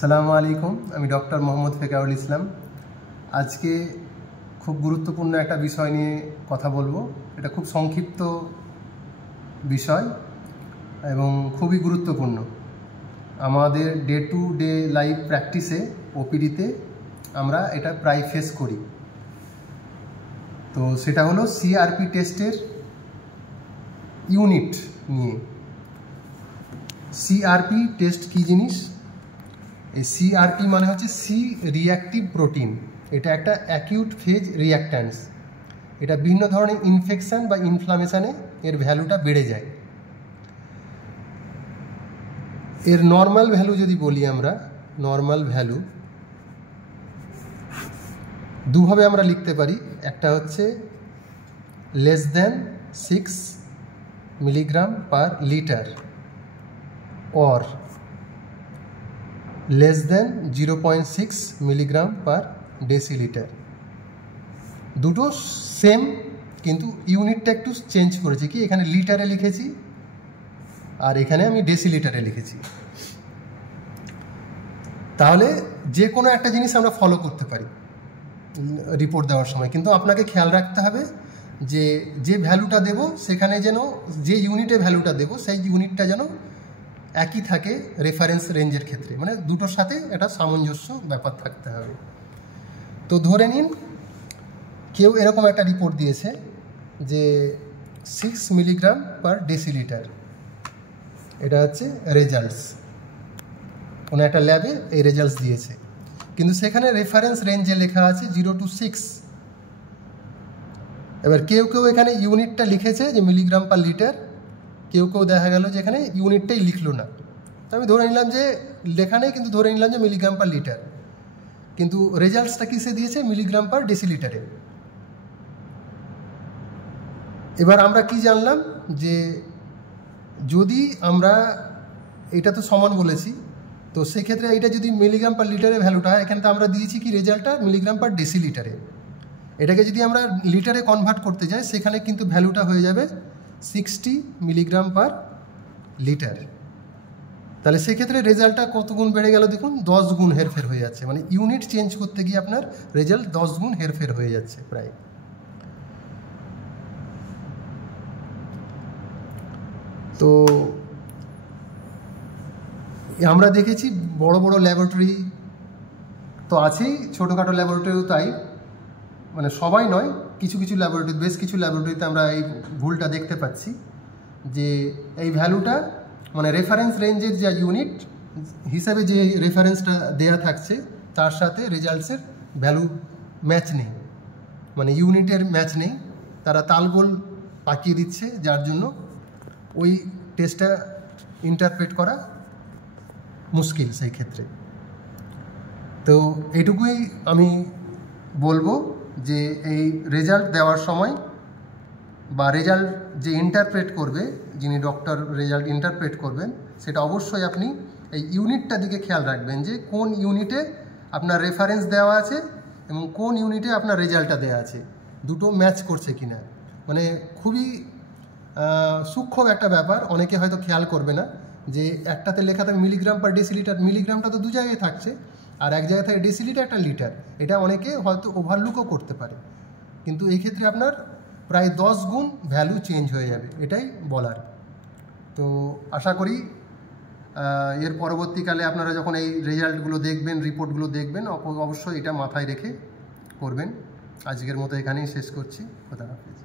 আসসালামু আলাইকুম। আমি ডক্টর মোহাম্মদ ফেকাউল ইসলাম। আজকে খুব গুরুত্বপূর্ণ একটা বিষয় নিয়ে কথা বলবো। এটা খুব সংক্ষিপ্ত বিষয় এবং খুবই গুরুত্বপূর্ণ। আমাদের ডে টু ডে লাইফ প্র্যাকটিসে ওপিডিতে আমরা এটা প্রায় ফেস করি। তো সেটা হলো সিআরপি টেস্টের ইউনিট নিয়ে। সিআরপি টেস্ট কী জিনিস? এই সিআরপি মানে হচ্ছে সি রিঅ্যাক্টিভ প্রোটিন। এটা একটা অ্যাকিউট ফেজ রিঅ্যাক্ট্যান্স। এটা বিভিন্ন ধরনের ইনফেকশান বা ইনফ্লামেশানে এর ভ্যালুটা বেড়ে যায়। এর নর্মাল ভ্যালু যদি বলি আমরা, নর্মাল ভ্যালু দুভাবে আমরা লিখতে পারি। একটা হচ্ছে less than 6 milligram per litre or less than 0.6 milligram per decilitre. দুটো সেম, কিন্তু ইউনিটটা একটু চেঞ্জ করেছি। কি, এখানে লিটারে লিখেছি আর এখানে আমি ডেসিলিটারে লিখেছি। তাহলে যে কোনো একটা জিনিস আমরা ফলো করতে পারি রিপোর্ট দেওয়ার সময়, কিন্তু আপনাকে খেয়াল রাখতে হবে যে যে ভ্যালুটা দেব সেখানে যেন, যে ইউনিটে ভ্যালুটা দেব সেই ইউনিটটা যেন একই থাকে রেফারেন্স রেঞ্জের ক্ষেত্রে, মানে দুটোর সাথে একটা সামঞ্জস্য ব্যাপার থাকতে হবে। তো ধরে নিন কেউ এরকম একটা রিপোর্ট দিয়েছে যে 6 মিলিগ্রাম পার ডেসিলিটার। এটা হচ্ছে রেজাল্টস, কোনো একটা ল্যাবে এই রেজাল্টস দিয়েছে, কিন্তু সেখানে রেফারেন্স রেঞ্জে লেখা আছে 0 to 6। এবার কেউ কেউ এখানে ইউনিটটা লিখেছে যে মিলিগ্রাম পার লিটার, কেউ কেউ দেখা গেল যে এখানে ইউনিটটাই লিখলো না। তো আমি ধরে নিলাম যে লেখা নেই, কিন্তু ধরে নিলাম যে মিলিগ্রাম পার লিটার, কিন্তু রেজাল্টসটা কিসে দিয়েছে? মিলিগ্রাম পার ডেসিলিটারে। এবার আমরা কি জানলাম যে যদি আমরা এটা তো সমান বলেছি, তো সেক্ষেত্রে এটা যদি মিলিগ্রাম পার লিটারে ভ্যালুটা হয়, এখানে তো আমরা দিয়েছি কি রেজাল্টটা মিলিগ্রাম পার ডেসিলিটারে। এটাকে যদি আমরা লিটারে কনভার্ট করতে যাই, সেখানে কিন্তু ভ্যালুটা হয়ে যাবে 60 মিলিগ্রাম পার লিটার। তাহলে সেক্ষেত্রে রেজাল্টটা কত গুণ বেড়ে গেল দেখুন, 10 গুণ হেরফের হয়ে যাচ্ছে। মানে ইউনিট চেঞ্জ করতে গিয়ে আপনার রেজাল্ট 10 গুণ হেরফের হয়ে যাচ্ছে প্রায়। তো আমরা দেখেছি বড় বড় ল্যাবরেটরি তো আছেই, ছোটোখাটো ল্যাবরেটরিও তাই, মানে সবাই নয়, কিছু কিছু ল্যাবরেটরি, বেশ কিছু ল্যাবরেটরিতে আমরা এই ভুলটা দেখতে পাচ্ছি যে এই ভ্যালুটা মানে রেফারেন্স রেঞ্জের যে ইউনিট হিসাবে যে রেফারেন্সটা দেয়া থাকছে তার সাথে রেজাল্টসের ভ্যালু ম্যাচ নেই, মানে ইউনিটের ম্যাচ নেই। তারা তালগোল পাকিয়ে দিচ্ছে, যার জন্য ওই টেস্টটা ইন্টারপ্রেট করা মুশকিল সেই ক্ষেত্রে। তো এটুকুই আমি বলবো যে এই রেজাল্ট দেওয়ার সময় বা রেজাল্ট যে ইন্টারপ্রেট করবে, যিনি ডক্টর রেজাল্ট ইন্টারপ্রেট করবেন, সেটা অবশ্যই আপনি এই ইউনিটটা দিকে খেয়াল রাখবেন যে কোন ইউনিটে আপনার রেফারেন্স দেওয়া আছে এবং কোন ইউনিটে আপনার রেজাল্টটা দেওয়া আছে, দুটো ম্যাচ করছে কিনা। মানে খুবই সূক্ষ্ম একটা ব্যাপার, অনেকে হয়তো খেয়াল করবে না যে একটাতে লেখা থাকে মিলিগ্রাম পার ডেসিলিটার, মিলিগ্রামটা তো দু জায়গায় থাকছে, আর এক জায়গায় থাকে ডেসিলিটার একটা লিটার। এটা অনেকে হয়তো ওভারলুকও করতে পারে, কিন্তু এই ক্ষেত্রে আপনার প্রায় 10 গুণ ভ্যালু চেঞ্জ হয়ে যাবে, এটাই বলার। তো আশা করি এর পরবর্তীকালে আপনারা যখন এই রেজাল্টগুলো দেখবেন, রিপোর্টগুলো দেখবেন, অবশ্যই এটা মাথায় রেখে করবেন। আজকের মতো এখানেই শেষ করছি। খোদা হাফেজ।